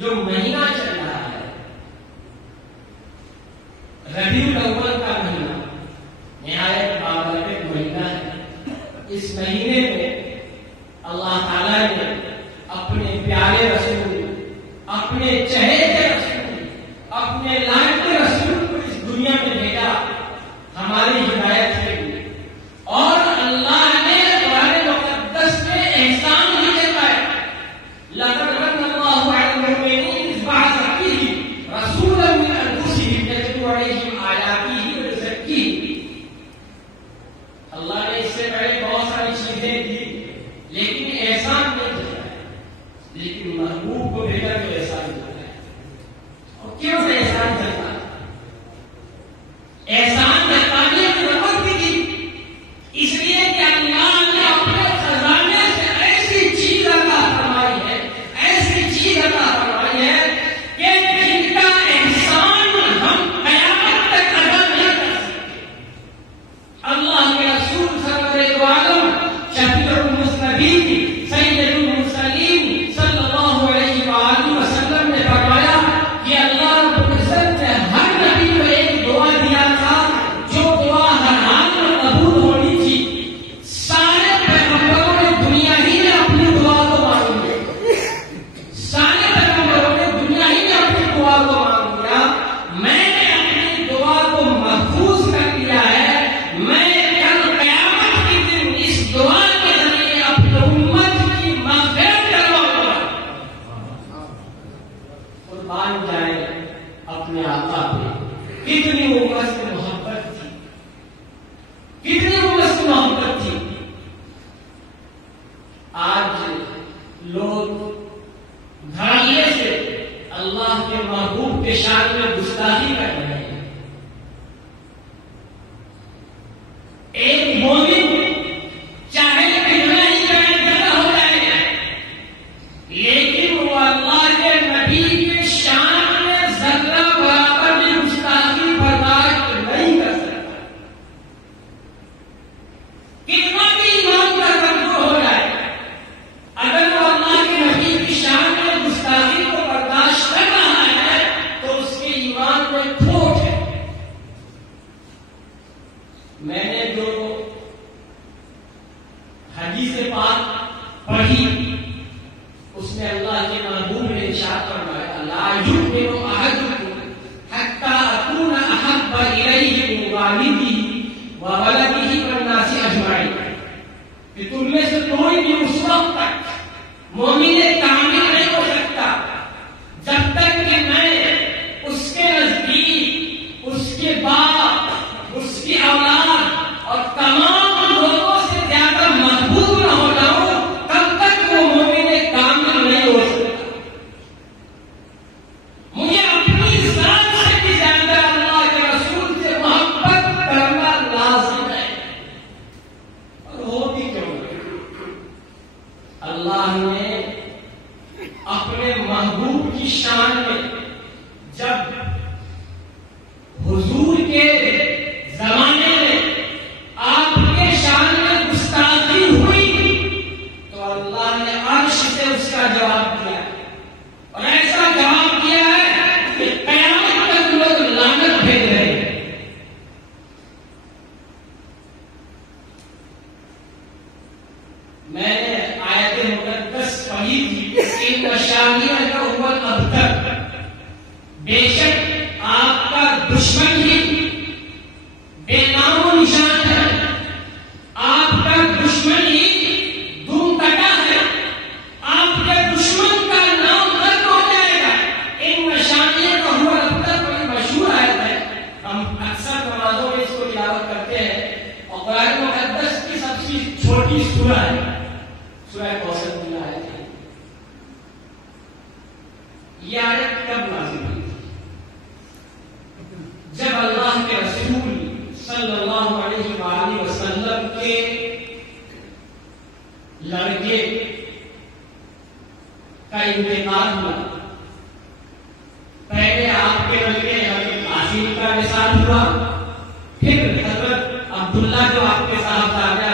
جو مہینہ چل رہا ہے ربیع الاول کا مہینہ نہایت بابرکت مہینہ ہے. اس مہینے میں اللہ تعالیٰ نے اپنے پیارے رسول، اپنے چہیتے رسول، اپنے لائق رسول کو اس دنیا میں بھیجا ہماری ہدایت کے لیے. اور اللہ نے قرآن مقدس میں احسان بھی جتایا. لقد من اللہ علی المؤمنین اذ بعث فیہم رسولا من انفسہم یتلو علیہم آیاتہ ویزکیہم. اللہ نے اس سے پہلے بہت ساری چیزیں دی لیکن احسان نہیں جتایا. لیکن محبوب کو بھیجا تو احسان جتایا. اور کیوں سے احسان جتایا؟ احسان جتانے کی ضرورت بھی تھی، اس لیے کہ اللہ نے اپنے خزانے سے ایسی چیز عطا فرمائی ہے، ایسی چیز عطا فرمائی ہے کہ جن کا احسان ہم قیامت تک ادا نہیں کر سکتے. اللہ کے رسول صلی اللہ علیہ وسلم شفیع المذنبین سید المرسلین صلی اللہ علیہ وآلہ وسلم نے فرمایا کہ اللہ رب العزت نے ہر نبی کو ایک دعا دیا تھا جو دعا ہر حال میں قبول ہونی تھی. سارے پیغمبروں نے دنیا ہی میں اپنی دعا کو مانگ لیا. سارے پیغمبروں نے دنیا ہی میں اپنی دعا کو مانگ لیا. میں نے اپنی دعا کو محفوظ کر لیا ہے. میں کل قیامت کے دن اس دعا کے ذریعے اپنی امت کی مغفرت کرواؤں گا. قربان جائے اپنے آقا پہ. کتنی امت سے محبت تھی، کتنی امت سے محبت تھی. آج لوگ دھڑلے سے اللہ کے محبوب کے شان میں گستاخی کر رہے ہیں. ایک مومن چاہے کتنا ہی جگہ ہو جائے گا لیکن وہ اللہ کے نبی کے شان میں ذرہ برابر بھی گستاخی برداشت نہیں کر سکتا. کتنا بھی ایمان کا کمزور ہو جائے اگر وہ اللہ کے نبی کی شان میں گستاخی کو برداشت کر رہا ہے تو اس کے ایمان میں کھوٹ ہے. میں نے جو حدیث پاک پڑھی اس میں اللہ کے محبوب نے ارشاد فرمایا لا یؤمن احدکم حتی اکون احب الیہ من والدہ وولدہ والناس اجمعین. کہ تم میں سے کوئی بھی اس وقت تک مومن کامل نہیں ہو سکتا جب تک کہ میں اس کے نزدیک اس کے باپ، اس کی اولاد اور تمام لوگوں سے زیادہ محبوب نہ ہو جاؤں تب تک وہ مومن کامل نہیں ہو سکتا. مجھے اپنی ذات سے بھی زیادہ اللہ کے رسول سے محبت کرنا لازم ہے. اور وہ بھی کیوں نہیں؟ اللہ نے اپنے محبوب کی شان میں جب حضور کے زمانے میں آپ کے شان میں گستاخی ہوئی تو اللہ نے عرش سے اس کا جواب دیا اور ایسا جواب دیا ہے کہ قیامت تک لوگ لعنت بھیج رہے ہیں. میں نے آیت مقدس پڑھی تھی ان شانیہ کا اول ابتر. بے شک آپ کا دشمن ہی بے نام و نشان ہے، آپ کا دشمن ہی دھوم کٹا ہے، آپ کے دشمن کا نام رد ہو جائے گا. ان نشانیوں کا ہوا اب تک بڑی مشہور آیت ہے. ہم اکثر نمازوں میں اس کو تلاوت کرتے ہیں اور قرآن مقدس کی سب سے چھوٹی سورہ ہے سورہ کوثر کی آیت ہے. یہ آیت کب نازل ہوئی؟ جب اللہ کے رسول صلی اللہ علیہ وآلہ وسلم کے لڑکے کا انتقال ہوا. پہلے آپ کے لڑکے حضرت قاسم کا وصال ہوا، پھر حضرت عبداللہ جو آپ کے صاحبزادے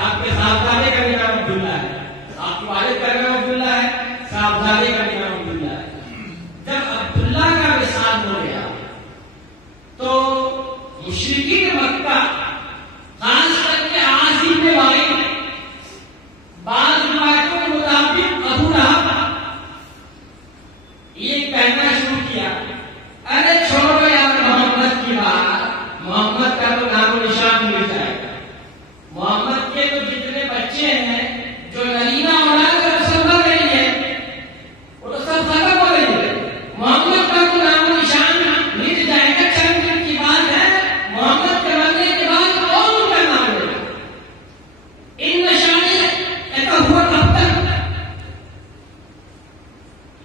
آپ کے صاحبزادے کا بھی نام عبداللہ ہے، آپ کے والد کا نام عبداللہ ہے، صاحبزادے کا بھی نام عبداللہ ہے.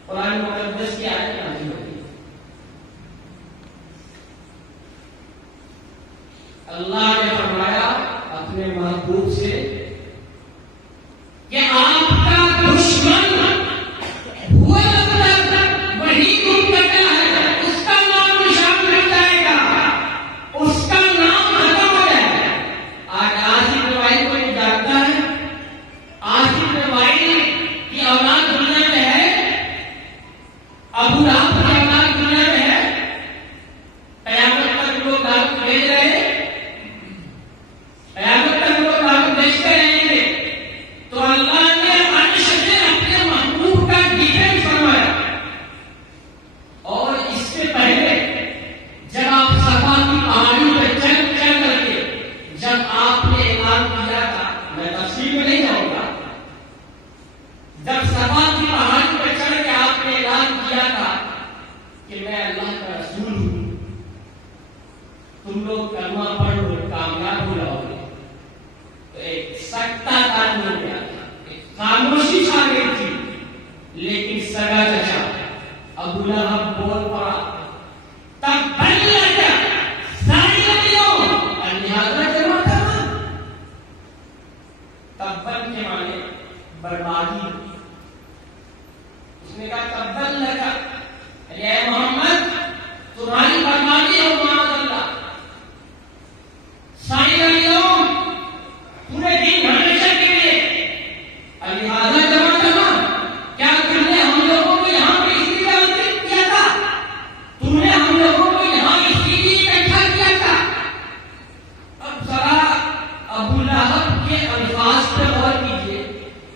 قرآن مقدس کی آیت نازل ہوئی. اللہ نے فرمایا اپنے محبوب سے کہ آپ کا دشمن وہی تم کرتا ہے، اس کا نام نشان مل جائے گا، اس کا نام ختم ہو جائے گا. آج آصف نوائی کو جانتا ہے؟ آصف نوائی کی اولاد دنیا میں ہے، ابو لہب کی اولاد دنیا میں ہے. قیامت تک لوگ دعوت بھیج رہے ہیں، قیامت تک لوگ دعوت بھیجتے رہیں گے. تو اللہ نے عرش سے اپنے محبوب کا ڈیفینس فرمایا. اور اس سے پہلے جب آپ صفا کی پہاڑی پہ چل چل کر کے جب آپ نے اعلان کیا تھا، میں تفصیل میں نہیں جاؤں گا، جب صفا کی پہاڑی پہ چڑھ کے آپ نے اعلان کیا تھا کہ میں اللہ کا رسول ہوں، تم لوگ کلمہ پڑھ لو کامیاب ہو جاؤ گے، تو ایک سکتا کام ہو گیا تھا، ایک خاموشی چھا گئی تھی. لیکن سگا چچا ابو لہب بول پڑا، تب بن لگا ساری نبیوں لہٰذا جمع کرنا. تب بن کے معنی بربادی. اس نے کہا تب بن لگا، اے محمد تمہاری بربادی ہو معاذ اللہ. ساری نبیوں پورے دن ہمیشہ کے لیے لہٰذا جمع کرنا. کیا تم نے ہم لوگوں کو یہاں پہ اسی لیے آمنترت کیا تھا؟ تم نے ہم لوگوں کو یہاں اسی لیے اکٹھا کیا تھا؟ اب ذرا ابو لہب کے الفاظ پہ غور کیجیے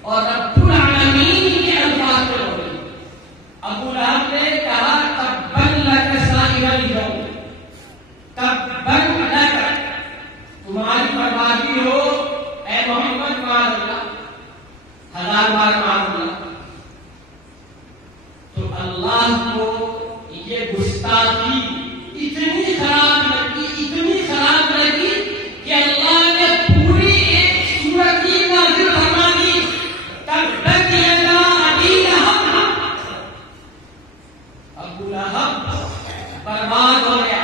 اور رب العالمین کے الفاظ پہ غور کیجیے. ابو لہب نے کہا تبًّ لک سائر اليوم، تبًّ لک، تمہاری بربادی ہو اے محمد معاذ اللہ، 1000 بار معاذ اللہ. تو اللہ کو یہ گستاخی اتنی خراب لگی کہ اللہ نے پوری ایک سورت ہی نازل فرما دی. تبت یدا ابی لہب، ابو لہب برباد ہو گیا.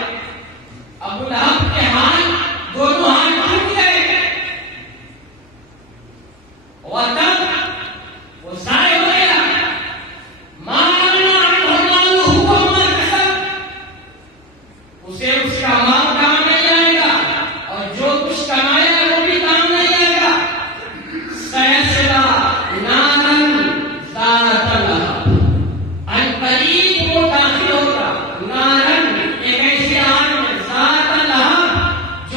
ابو لہب کے ہاتھ دونوں ہاتھ ٹوٹ گئے، اور تب وہ ضائع ہو گیا. اسے اس کا مال کام نہیں آئے گا، اور جو کچھ کمایا وہ بھی کام نہیں آئے گا. سیصلیٰ نارا ذات لہب، ان قریب وہ داخل ہوگا نارا، ایک ایسی آگ میں، ذات لہب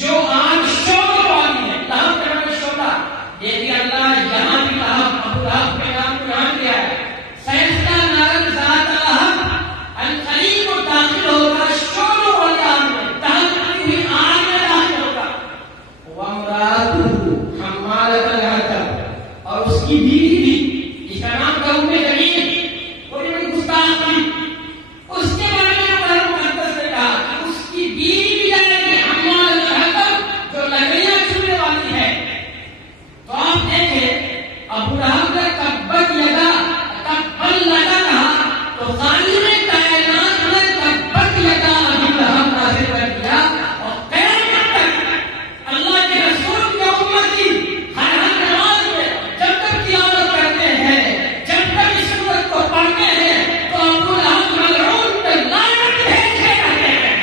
جو آگ شعلہ والی ہے. لہب کے معنی شعلہ، لیکن اللہ یہاں بھی لہب ابو لہب کے نام کو یہاں دیا ہے. سیصلیٰ نارا ذات لہب، ان قریب وہ داخل ہوگا شعلہ والی آگ میں، دہکتی ہوئی آگ میں داخل ہوگا. وامرأتہ حمالۃ الحطب، اور اس کی بیوی بھی، اس کا نام تھا ام جمیل، وہ جو بڑی گستاخ تھی. اس کے بارے میں قرآن مقدس نے کہا کہ اس کی بیوی بھی جائے گی حمالۃ الحطب، جو لکڑیاں چننے والی ہے. تو آپ دیکھیں ابو لہب نے تبت یدا تبًّ لک کہا تو خالق کائنات نے تبت یدا ابی لہب نازل کر دیا. اور قیامت تک اللہ کے رسول کی امتی ہر نماز میں جب تک تلاوت کرتے ہیں، جب تک اس سورت کو پڑھتے ہیں، تو ابو لہب ملعون پہ لعنت بھیجتے رہتے ہیں.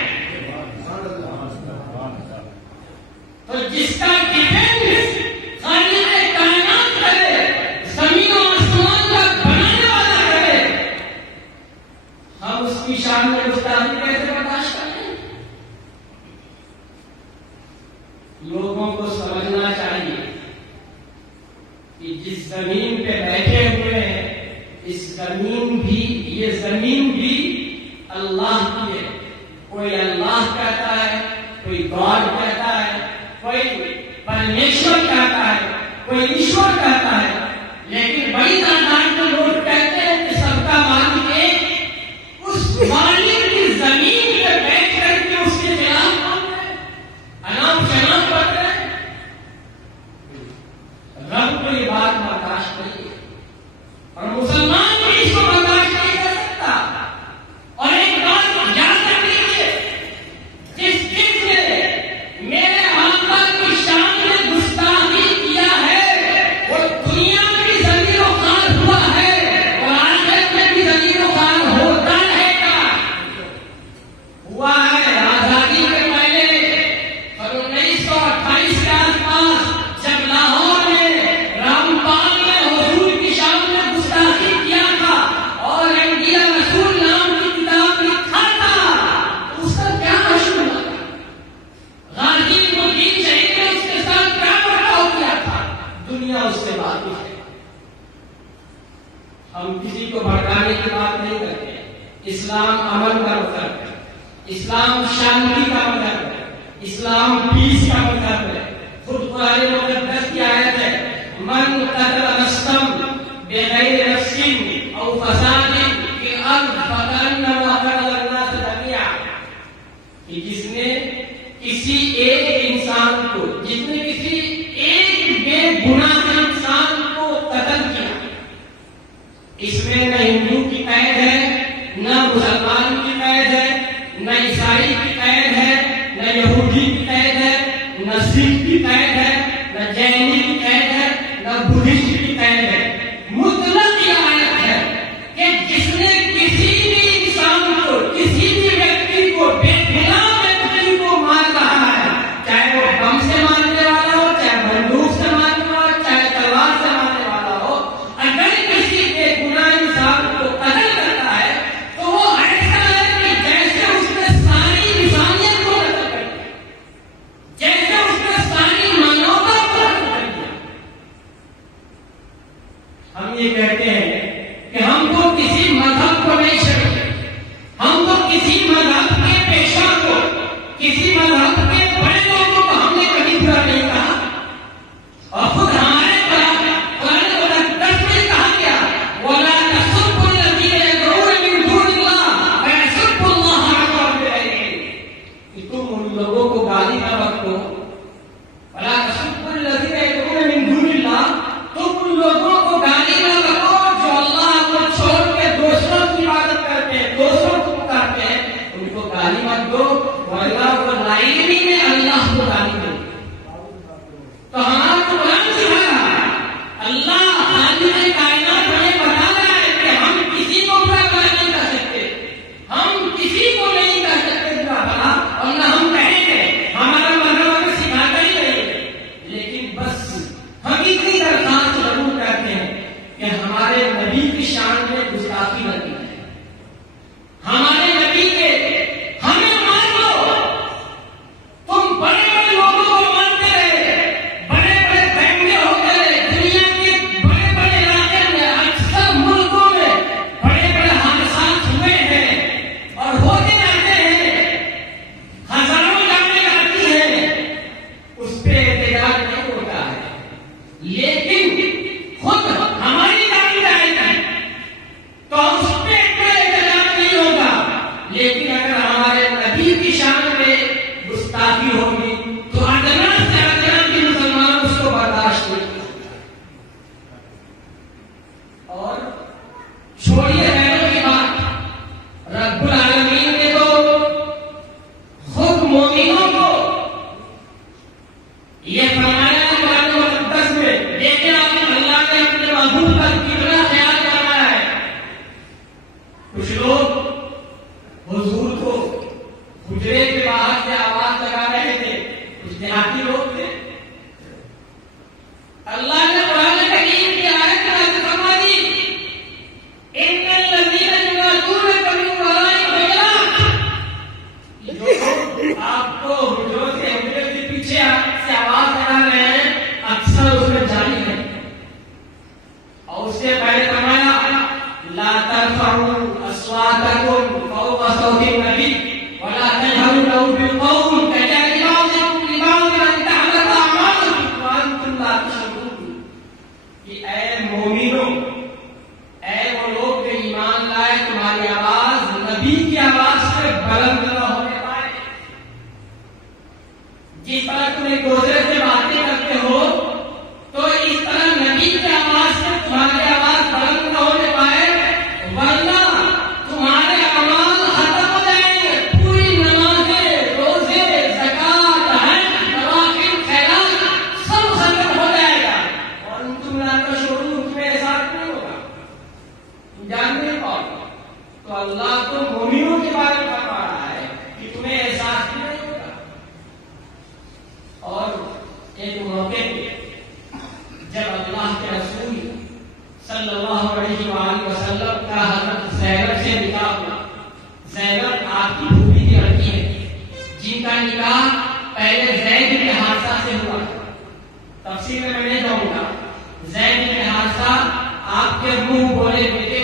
تو جس کا ڈیفینس خالق کائنات کرے، زمین و آسمان کا بنانے والا کرے، ہم اس کی شان میں گستاخی کیسے برداشت کریں؟ لوگوں کو سمجھنا چاہیے کہ جس زمین پہ بیٹھے ہوئے ہیں، یہ زمین بھی اللہ کی ہے. کوئی اللہ کہتا ہے، کوئی گاڈ کہتا ہے، کوئی پرمیشور کہتا ہے، کوئی ایشور کہتا ہے. لیکن بڑی تعداد میں لوگ کہتے ہیں کہ سب کا مالک ایک. اس مالک کی زمین پہ بیٹھ کر کے اس کے خلاف بول رہے ہیں، انام شنام پڑھ رہے ہیں. رب کو یہ بات برداشت نہیں ہے. اور مسلمان بھی ہم کسی کو بھڑکانے کی بات نہیں کرتے. اسلام امن کا مذہب ہے, اسلام شانتی کا مذہب ہے, اسلام پیس کا مذہب ہے. خود قرآن مقدس کی آیت ہے, من قتل نفسا بغیر نفس او فساد فی الارض فکأنما قتل الناس جميعا, کہ جس نے کسی ایک انسان کو, جس نے کسی ایک بے گناہ انسان کو قتل کیا, اس میں نہ ہندو کی قید ہے, نہ مسلمان کی قید ہے, نہ عیسائی کی قید ہے, نہ یہودی کی قید ہے, نہ سکھ کی قید ہے, نہ جینی کی قید ہے, نہ بدھسٹ کی قید ہے. مطلق یہ آیت ہے کہ جس نے کسی بھی انسان کو, کسی بھی ویکتی کو بے گناہ ویکتی کو مار رہا ہے, چاہے وہ بم سے مارنے والا ہو, چاہے بندوق سے مارنے والا ہو, چاہے تلوار سے مارنے والا ہو, اگر کسی بے گناہ انسان کو قتل کرتا ہے تو وہ ایسا ہے کہ جیسے اس نے ساری انسانیت کو قتل کر دیا, جیسے اس نے ساری مانوتا کو قتل کر دیا. ہم یہ کہتے ہیں کہ ہم تو کسی مذہب کو نہیں چھوڑتے, ہم تو کسی مذہب کے پیشوا کو, کسی مذہب کے بڑے لوگوں کو ہم نے کبھی برا نہیں کہا. اور خود ہمارے قرآن مقدس میں کہا گیا, وَلَا تَسُبُّوا الَّذِينَ يَدْعُونَ مِن دُونِ اللَّهِ فَيَسُبُّوا اللَّهَ عَدْوًا بِغَيْرِ عِلْمٍ, کہ تم ان لوگوں کو گالی نہ بکو. وَلَا تَسُبُّوا الَّذِينَ يَدْعُونَ مِن دُونِ اللَّهِ, تم ان لوگوں کو گالی نہ بکو جو اللہ کو چھوڑ کے دوسروں کی عبادت کرتے ہیں, دوسروں کو پکارتے ہیں, ان کو گالی مت دو, ورنہ وہ لائنی میں اللہ کو گالی دیں. تو ہمارا قرآن سکھا رہا ہے, اللہ خالق کائنات ہمیں بتا رہا ہے کہ ہم کسی کو برا بھلا نہیں کر سکتے, ہم کسی کو نہیں کر سکتے برا بھلا, اور نہ ہم کہیں گے, ہمارا مذہب ہمیں سکھاتا ہی نہیں. لیکن بس ہم اتنی درخواست ضرور کرتے ہیں کہ ہمارے نبی کی شان میں گستاخی نہ کی جائے. ہمارے نبی کے ہمیں مان لو. تم بڑے بڑے لوگوں کو مانتے رہے, بڑے بڑے بینکے ہوتے رہے, دنیا کے بڑے بڑے علاقے میں, اکثر ملکوں میں بڑے بڑے حادثات ہوئے ہیں اور ہوتے رہتے ہیں, ہزاروں جانیں آتی ہیں, اس پہ احتجاج نہیں ہوتا ہے. لیکن خود ہماری جان جائے گی تو اس پہ کوئی احتجاج نہیں ہوگا. لیکن اگر ہمارے نبی کی شان میں گستاخی ہوگی تو ادنا سے ادنا بھی مسلمان اس کو برداشت نہیں کر سکتے. اور چھوڑیے غیروں کی بات, رب العالمین نے تو خود مومنوں کو یہ فرمایا قرآن مقدس میں. لیکن آپ اللہ نے اپنے محبوب پر کتنا خیال کرنا ہے. کچھ لوگ حضور کو حجرے کے باہر سے آواز لگا رہے تھے, کچھ دیہاتی لوگ تھے. اللہ نے قرآن کریم کی آیت نازل فرما دی, ان الذین ینادونک من وراء الحجرات, جو لوگ آپ کو حجروں سے, حجرے کے پیچھے سے آواز لگا رہے ہیں, اکثر اس میں جاری ہے. اور اس سے پہلے فرمایا, لا ترفعوا اصواتکم فوق صوت النبی ولا تجهروا له بالقول كجهر بعضكم لبعض ان تحبط اعمالكم وانتم لا تشعرون. کہ اے مومنوں, اے وہ لوگ جو ایمان لائے, تمہاری آواز نبی کی آواز سے بلند نہ ہونے پائے. جس طرح تم ایک دوسرے سے باتیں کرتے ہو تو اس طرح نبی کی آواز سے تمہاری آواز بلند نہ ہونے پائے, ورنہ تمہارے اعمال ختم ہو جائیں گے. پوری نمازیں, روزے, زکات, حج, نوافل, خیرات سب ختم ہو جائے گا. اور تم لا تشعرون, تمہیں احساس نہیں ہوگا, تم جان نہیں پاؤ. تو اللہ تو مومنوں کے بارے میں فرما رہا ہے کہ تمہیں احساس نہیں ہوگا. اور ایک موقع جب اللہ کے رسول صلی اللہ علیہ وآلہ وسلم کا حضرت زینب سے نکاح ہوا. زینب آپ کی پھوپھی کی لڑکی ہے, جن کا نکاح پہلے زید کے حادثہ سے ہوا. تفصیل میں نہیں جاؤں گا. زید کے حادثہ آپ کے منہ بولے بیٹے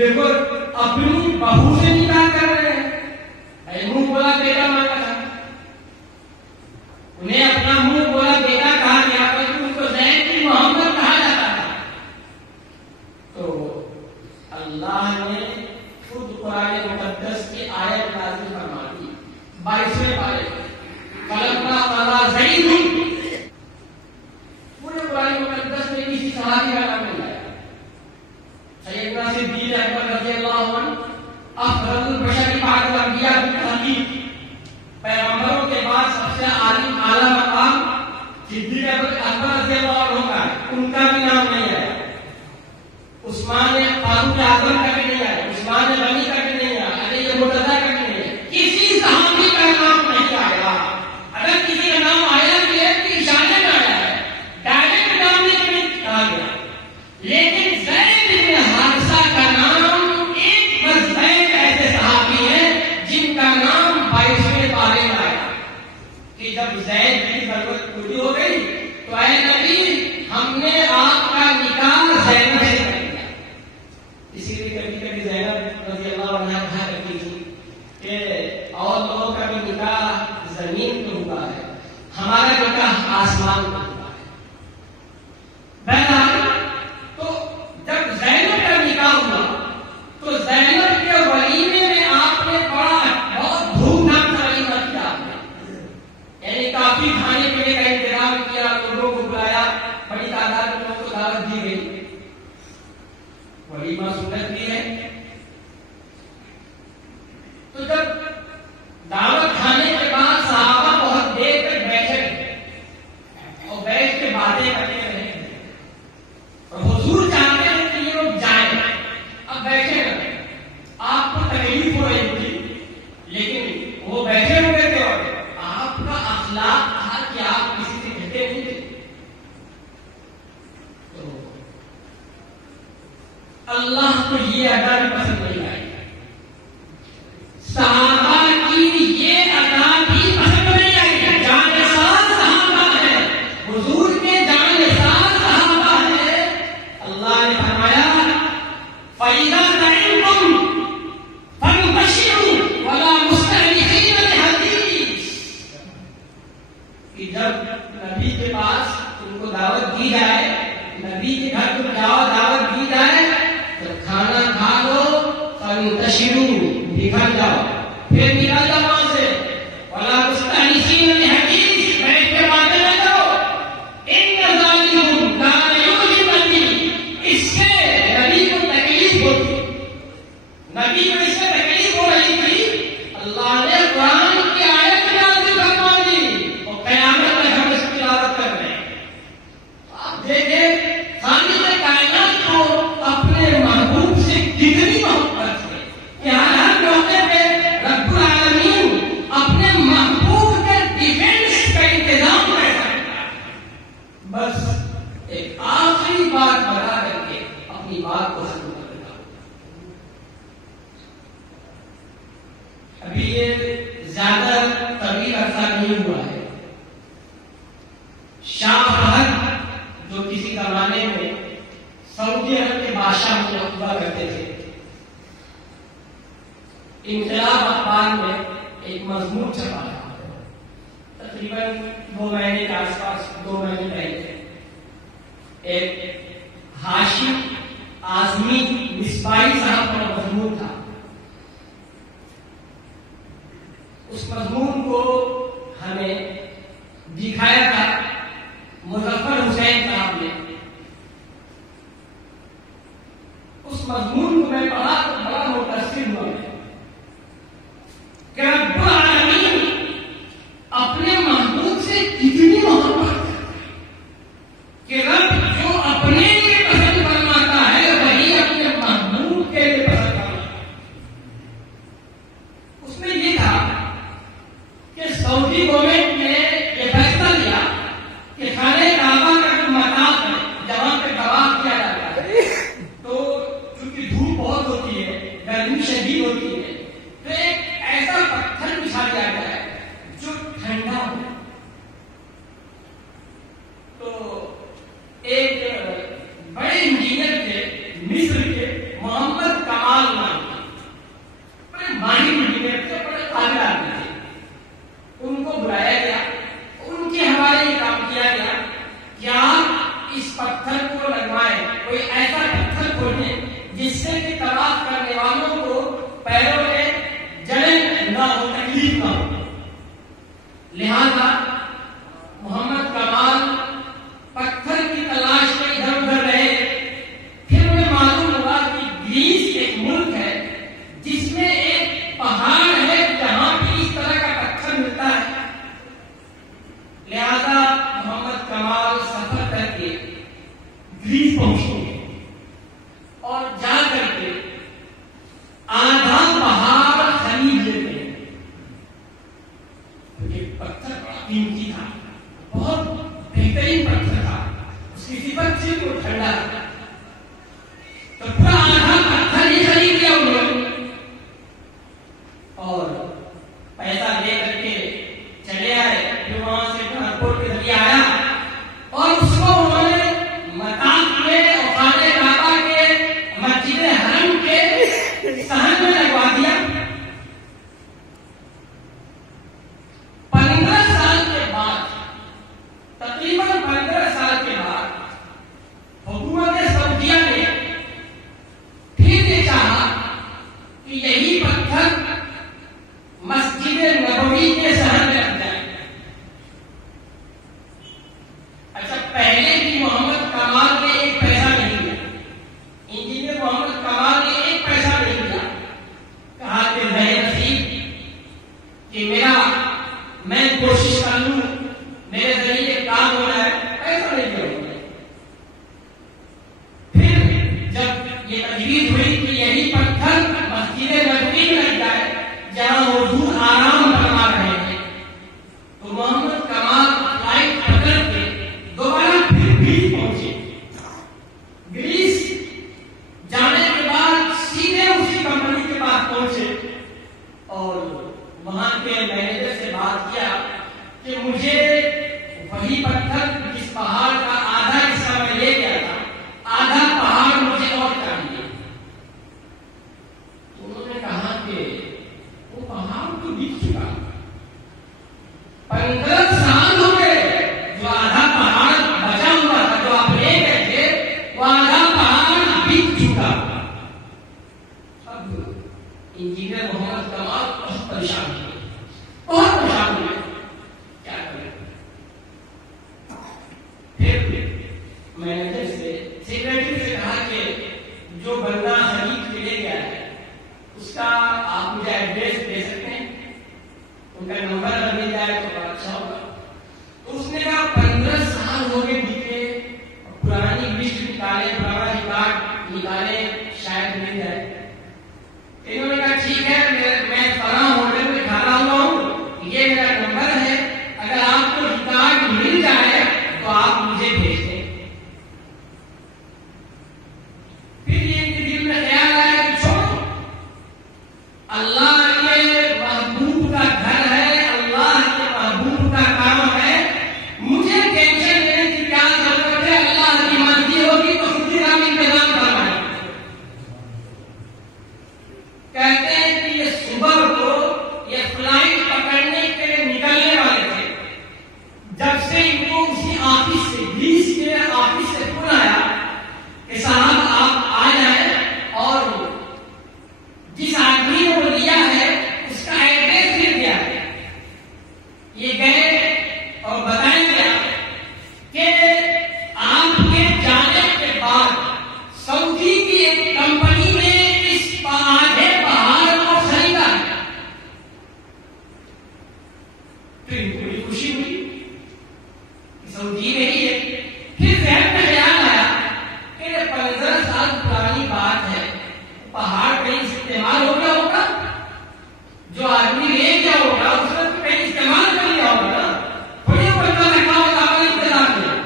دیکھو اپنی بہو سے نکاح کر رہے ہیں. منہ بولا بیٹا مانگا تھا, انہیں اپنا منہ بولا بیٹا کہا گیا, بلکہ ان کو زید کی محمد کہا جاتا تھا. تو اللہ نے خود قرآن مقدس کی آیت نازل فرما دی 22ویں پارے فلما قضى زید. پورے قرآن مقدس میں کسی صحابی کا نام نہیں آیا. سیدنا صدیق اکبر رضی اللہ عنہ افضل البشر بعد الانبیاء بالتحقیق, پیغمبروں کے بعد سب سے عالم اعلیٰ مقام صدیق اکبر رضی اللہ عنہ کا ہے, ان کا بھی نام نہیں آیا. عثمان فاروق اعظم کا بھی نہیں آیا, عثمان غنی کا بھی نہیں آیا, علی مرتضیٰ کا بھی نہیں آیا. کسی صحابی کا نام نہیں آیا. اگر کسی کا نام آیا بھی ہے تو اشارے میں آیا ہے, ڈائریکٹ نام نہیں کہا گیا. لیکن زید بن حارثہ کا نام ایک بس زید ایسے صحابی ہیں جن کا نام 22ویں پارے میں آیا کہ جب زید کی ضرورت پوری ہو گئی تو اے نبی ہم نے آپ کا نکاح زینب سے کر دیا. اسی لیے کبھی کبھی زینب رضی اللہ عنہا کہا کرتی تھی کہ اور لوگوں کا بھی نکاح زمین پہ ہوا ہے, ہمارا نکاح آسمان پہ ہوا ہے. بہرحال تو جب زینب کا نکاح ہوا تو زینب کے ولیمے میں آپ نے بہت دھوم دھام سے ولیمہ کیا آپ نے, یعنی کافی کھانے پینے کا انتظام کیا, لوگوں کو بلایا, بڑی تعداد میں لوگوں کو دعوت دی گئی. ولیمہ سنت بھی ہے. تو جب دعوت کھانے کے بعد صحابہ بہت دیر تک بیٹھے اور بیٹھ کے باتیں کرتے رہے, اور حضور چاہتے ہیں کہ یہ لوگ جائیں. اب بیٹھے رہے, آپ کو تکلیف ہو رہی تھی لیکن وہ بیٹھے ہوئے تھے اور آپ کا اخلاق تھا کہ آپ کسی سے کہتے نہیں تھے. تو اللہ کو یہ ادا بھی پسند نہیں آئی, صحابہ کی یہ ادا بھی پسند نہیں آئی. جانساز صحابہ ہے, حضور کے جانساز صحابہ ہے. اللہ نے فرمایا فَإِذَا دَعِيتُمْ فَانْتَشِرُوا وَلَا مُسْتَأْنِسِينَ لِحَدِيثٍ. کہ جب نبی کے پاس ان کو دعوت دی جائے, نبی کے گھر کو دعوت دی جائے تو کھانا کھا لو, فَانْتَشِرُوا بکھر جاؤ, پھر نکل جاؤ وہاں سے. وَلَا مُسْتَأْنِسِينَ لِحَدِيثٍ, بیٹھ کے باتیں نہ کرو. إِنَّ ذَلِكُمْ كَانَ يُؤْذِي النَّبِيَّ, اس سے نبی کو تکلیف ہوتی, نبی کو اس سے تکلیف ہو رہی تھی. اللہ نے قرآن کی آیت نازل فرما دی اور قیامت میں ہم اس کی تلاوت کر رہے ہیں. آپ دیکھیں خالق کائنات کو اپنے محبوب سے کتنی محبت ہے کہ ہر موقع پہ رب العالمین اپنے محبوب کے ڈیفینس کا انتظام کر سکتا ہے. بس ایک آخری بات بتا کر کے اپنی بات کو ختم کر دیتا ہوں. ابھی یہ زیادہ طویل عرصہ نہیں ہوا ہے. شاہ فہد جو کسی زمانے میں سعودی عرب کے بادشاہ ہوا کرتے تھے, انقلاب اخبار میں ایک مضمون چھپا تھا, تقریباً 2 مہینے کے آس پاس, 2 مہینے پہلے. ایک ہاشم اعظمی مصباحی صاحب کا مضمون تھا. اس مضمون کو ہمیں دکھایا تھا مظفر حسین صاحب نے. اس مضمون کو میں پڑھا تو بڑا متاثر ہوا میں کہ رب العالمین اپنے محبوب سے کتنی محبت کرتا ہے کہ رب جو اپنے لیے پسند فرماتا ہے وہی اپنے محبوب کے لیے پسند فرماتا ہے. اس میں یہ تھا کہ سعودی گورنمنٹ نے یہ فیصلہ لیا کہ خانہ کعبہ کا جو مقام ہے جہاں پہ طواف کیا جاتا ہے, تو چونکہ دھوپ بہت ہوتی ہے, گرمی شدید ہوتی ہے, تو ایک ایسا پتھر بچھا دیا گیا ہے جو ٹھنڈا ہو. تو ایک بڑے انجینئر تھے مصر کے محمد کمال نہ ہو، تکلیف نہ ہو. لہذا محمد کمال پتھر کی تلاش میں ادھر ادھر رہے. پھر انہیں معلوم ہوا کہ گریس ایک ملک ہے جس میں ایک پہاڑ ہے جہاں بھی اس طرح کا پتھر ملتا ہے. لہذا محمد کمال سفر کر کے گریس پہنچے اور جا کر کے آدھا پہاڑ خرید لیتے ہیں. یہ پتھر بڑا قیمتی تھا، بہت بہترین پتھر تھا، اس کی صفت سے وہ ٹھنڈا تھا. تو پورا آدھا پتھر ہی خرید لیا انہوں نے اور پیسہ دے کر کے چلے آئے. پھر وہاں سے ٹرانسپورٹ کے ذریعے آیا اور اس کو انہوں نے مطاف میں اور خانہ کعبہ کے مسجد حرم کے صحن میں لگوا دیا. 15 سال کے بعد، تقریباً 15 سال کے بعد حکومت سعودیہ نے پھر یہ چاہا کہ یہی پتھر مسجد نبوی کے صحن میں رکھ جائے. اچھا، پہلے بھی محمد کمال نے ایک پیسہ نہیں دیا، انجینئر محمد کمال نے ایک پیسہ نہیں دیا. کہا کہ ذہن نصیب کہ میں کوشش کر لوں، میرے ذریعے کام ہو رہا ہے، ایسا نہیں کیا. پھر جب یہ تجویز ہوئی کہ یہی پتھر مسجد نبوی میں لگ جائے جہاں حضور آرام فرما رہے ہیں، تو محمد کمال فلائٹ پکڑ کے دوبارہ پھر گریس پہنچے. گریس جانے کے بعد سیدھے اسی کمپنی کے پاس پہنچے اور وہاں کے مینیجر سے بات کیا کہ مجھے وہی پتھر جس پہاڑ کا آدھا حصہ میں لے گیا تھا، آدھا پہاڑ مجھے اور چاہیے. تو انہوں نے کہا کہ وہ پہاڑ تو بک چکا، 15 سال ہو گئے، جو آدھا پہاڑ بچا ہوا تھا جو آپ لے گئے تھے وہ آدھا پہاڑ بک چکا. اب انجینئر محمد کمال بہت پریشان ہوئے، بہت پریشان ہوئے، کیا کریں. پھر مینیجر سے سیکریٹری سے کہا کہ جو بندہ خرید کے لے گیا ہے اس کا آپ مجھے ایڈریس دے سکتے ہیں، ان کا نمبر اگر مل جائے تو بڑا اچھا ہوگا. تو اس نے کہا 15 سال ہو گئے بیتے، پرانی لسٹ نکالے، پرانا ریکارڈ نکالے، شاید مل جائے. انہوں نے کہا ٹھیک ہے، میں فلاں ہوٹل میں کھانا ہوا ہوں، یہ میرا نمبر ہے، اگر آپ کو ریکارڈ مل جائے تو آپ مجھے بھیج دیں. پھر یہ دل میں خیال آیا کہ چھوڑو، اللہ کے محبوب کا گھر ہے، اللہ کے محبوب کا کام ہے، مجھے ٹینشن لینے کی کیا ضرورت ہے. اللہ کی مرضی ہوگی تو خود ہی ہم انتظام کروائیں. کہتے ہیں کہ یہ صبح کو یہ فلائٹ پکڑنے کے لیے نکلنے والے تھے. جب سے ان کو اسی آفس سے، گریس کے آفس سے فون آیا کہ صاحب آپ آ جائیں اور جس آدمی نے وہ دیا ہے اس کا ایڈریس مل گیا ہے. یہ گئے اور بتائیں گیا کہ آپ کے جانے کے بعد سعودی کی ایک کمپنی نے اس آدھے پہاڑ کو خریدا ہے. تو ان کو بڑی خوشی ہوئی کہ سعودی میں ہی ہے. پھر ذہن میں خیال آیا کہ 15 سال پرانی بات ہے، پہاڑ کہیں استعمال ہو گیا ہوگا، جو آدمی لے گیا ہوگا اس نے تو کہیں استعمال کر لیا ہوگا نا، تھوڑی پتہ رکھا ہوگا اپنے انتظام میں.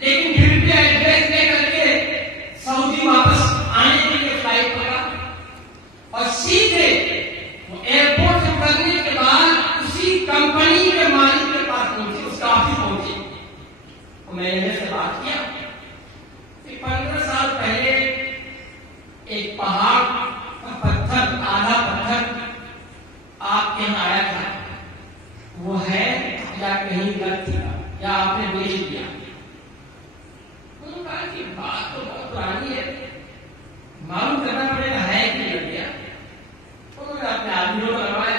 لیکن پھر بھی ایڈریس لے کر کے سعودی واپس آنے کے لیے فلائٹ پکڑا اور سیدھے ایئرپورٹ سے اترنے کے بعد اسی کمپنی کے مالک کے پاس پہنچے، اس کا آفس پہنچے. میں نے سے بات کیا کہ 15 سال پہلے ایک پہاڑ کا پتھر، آدھا پتھر آپ کے یہاں آیا تھا، وہ ہے یا کہیں غلط تھا یا آپ نے بیچ دیا. انہوں نے کہا کہ بات تو بہت پرانی ہے، معلوم کرنا پڑے گا ہے کہ لگ گیا. انہوں نے اپنے آدمیوں کو لگوایا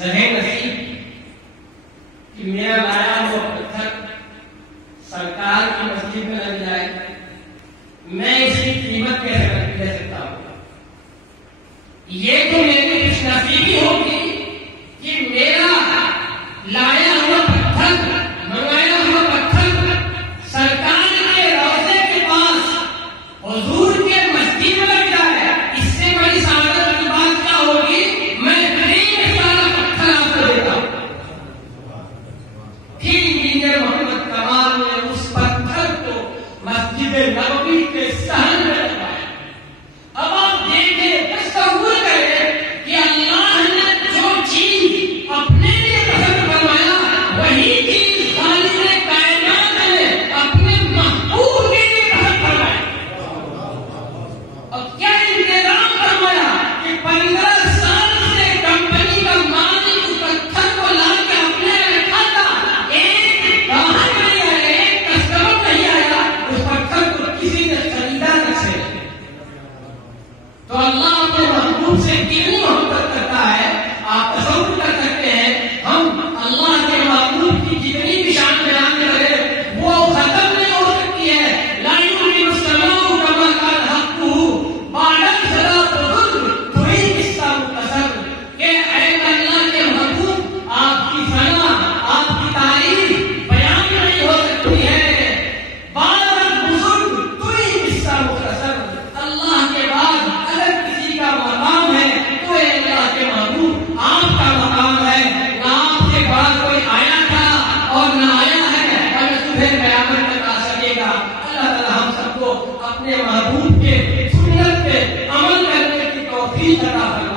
ذہن نصیب کہ میرا لایا ہوا پتھر سرکار کی مسجد میں لگ جائے، میں اس کی قیمت کیسے لے سکتا ہوں؟ یہ تو میری خوش نصیبی ہوگی کہ میرا لایا ہوا پتھر، منگایا ہوا پتھر سرکار کے روضے کے پاس حضور کے مسجد میں لگ جائے۔ اس سے بڑی سعادت کی بات کیا ہوگی؟ میں ڈھیر سارا پتھر آپ کو دیتا ہوں۔ پھر انجینئر محمد کمال نے اس پتھر کو مسجد نبوی کے صحن میں لگایا۔ اب آپ دیکھیں، تصور کریں کہ اللہ نے جو چیز اپنے لیے پسند فرمایا وہی چیز خالق کائنات نے اپنے محبوب کے لیے پسند فرمایا۔ اور کیا انتظام فرمایا کہ 15 سال سے کمپنی کا مالک اس پتھر کو لا کے اپنے رکھا تھا، ایک گاہک نہیں آیا، ایک کسٹمر نہیں آیا، اس پتھر کو کسی نے خریدا نہ سے۔ تو اللہ اپنے محبوب سے کتنی محبت کرتا ہے، آپ تصور کر سکتے ہیں۔ ہم اللہ کے محبوب کی جتنی بھی شان بیان کریں وہ ختم نہیں ہو سکتی ہے۔ لا یمکن السماء کما کان حقہ بعد الصلاة بزرگ تھوڑی قصہ مختصر کہ اے اللہ کے محبوب، آپ کی ثنا، آپ کی تعریف بیان نہیں ہو سکتی ہے۔ بعد بزرگ تھوڑی قصہ مختصر، اللہ کے بعد اگر کسی کا مقام ہے تو اے اللہ کے محبوب آپ کا مقام ہے۔ نہ آپ سے بعد کوئی آیا تھا اور نہ آیا ہے اور صبح قیامت تک آ سکے گا۔ اللہ تعالی ہم سب کو اپنے محبوب کے سنت پہ عمل کرنے کی توفیق عطا فرمائے۔